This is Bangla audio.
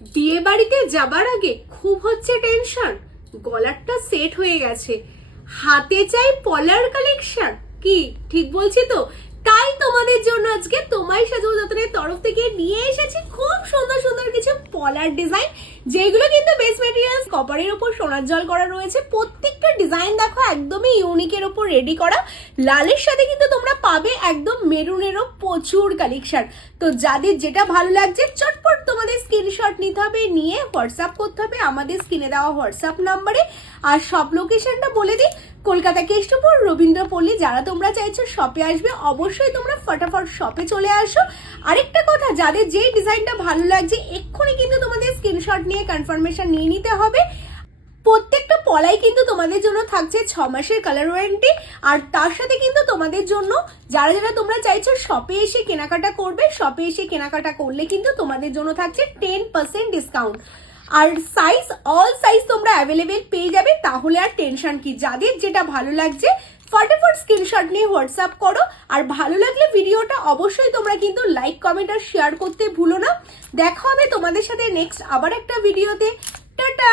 বিয়ে বাড়িতে যাবার আগে খুব হচ্ছে টেনশন, গলারটা সেট হয়ে গেছে, হাতে চাই পলার কালেকশন। কি ঠিক বলছি তো? তাই তোমাদের জন্য আজকে তোমায় সাজাবো যতনের তরফ থেকে নিয়ে এসেছি খুব সুন্দর সুন্দর কিছু পলার ডিজাইন, যেগুলো কিন্তু বেস মেটেরিয়ালস কপারের উপর সোনার জল করা রয়েছে। প্রত্যেকটা ডিজাইন দেখো একদমই ইউনিকের উপর রেডি করা। লালের সাথে কিন্তু তোমরা পাবে একদম মেরুনেরও প্রচুর কালেকশন। তো যাদের যেটা ভালো লাগছে চটপট তোমাদের স্ক্রিনশট নিতে হবে, নিয়ে হোয়াটসঅ্যাপ করতে হবে আমাদের স্ক্রিনে দেওয়া হোয়াটসঅ্যাপ নাম্বারে। আর সব লোকেশনটা বলে দিই, কলকাতা কেষ্টপুর, রবীন্দ্রপল্লী। যারা তোমরা চাইছো শপে আসবে, অবশ্যই তোমরা ফটাফট শপে চলে আসো। আরেকটা কথা, যাদের যেই ডিজাইনটা ভালো লাগছে এক্ষুনি কিন্তু তোমাদের স্ক্রিনশট নিয়ে কনফার্মেশন নিয়ে নিতে হবে। প্রত্যেকটা পলাই কিন্তু তোমাদের জন্য থাকছে 6 মাসের কালার ওয়ারেন্টি। আর তার সাথে কিন্তু তোমাদের জন্য যারা যারা তোমরা চাইছো শপে এসে কেনাকাটা করবে, শপে এসে কেনাকাটা করলে কিন্তু তোমাদের জন্য থাকছে 10% ডিসকাউন্ট। আর সাইজ, অল সাইজ তোমরা অ্যাভেলেবেল পেয়ে যাবে। তাহলে আর টেনশন কি, যাদের যেটা ভালো লাগছে ফটাফট স্ক্রিনশট নিয়ে হোয়াটসঅ্যাপ করো। আর ভালো লাগলে ভিডিওটা অবশ্যই তোমরা কিন্তু লাইক, কমেন্ট আর শেয়ার করতে ভুলো না। দেখা হবে তোমাদের সাথে নেক্সট আবার একটা ভিডিওতে। টাটা।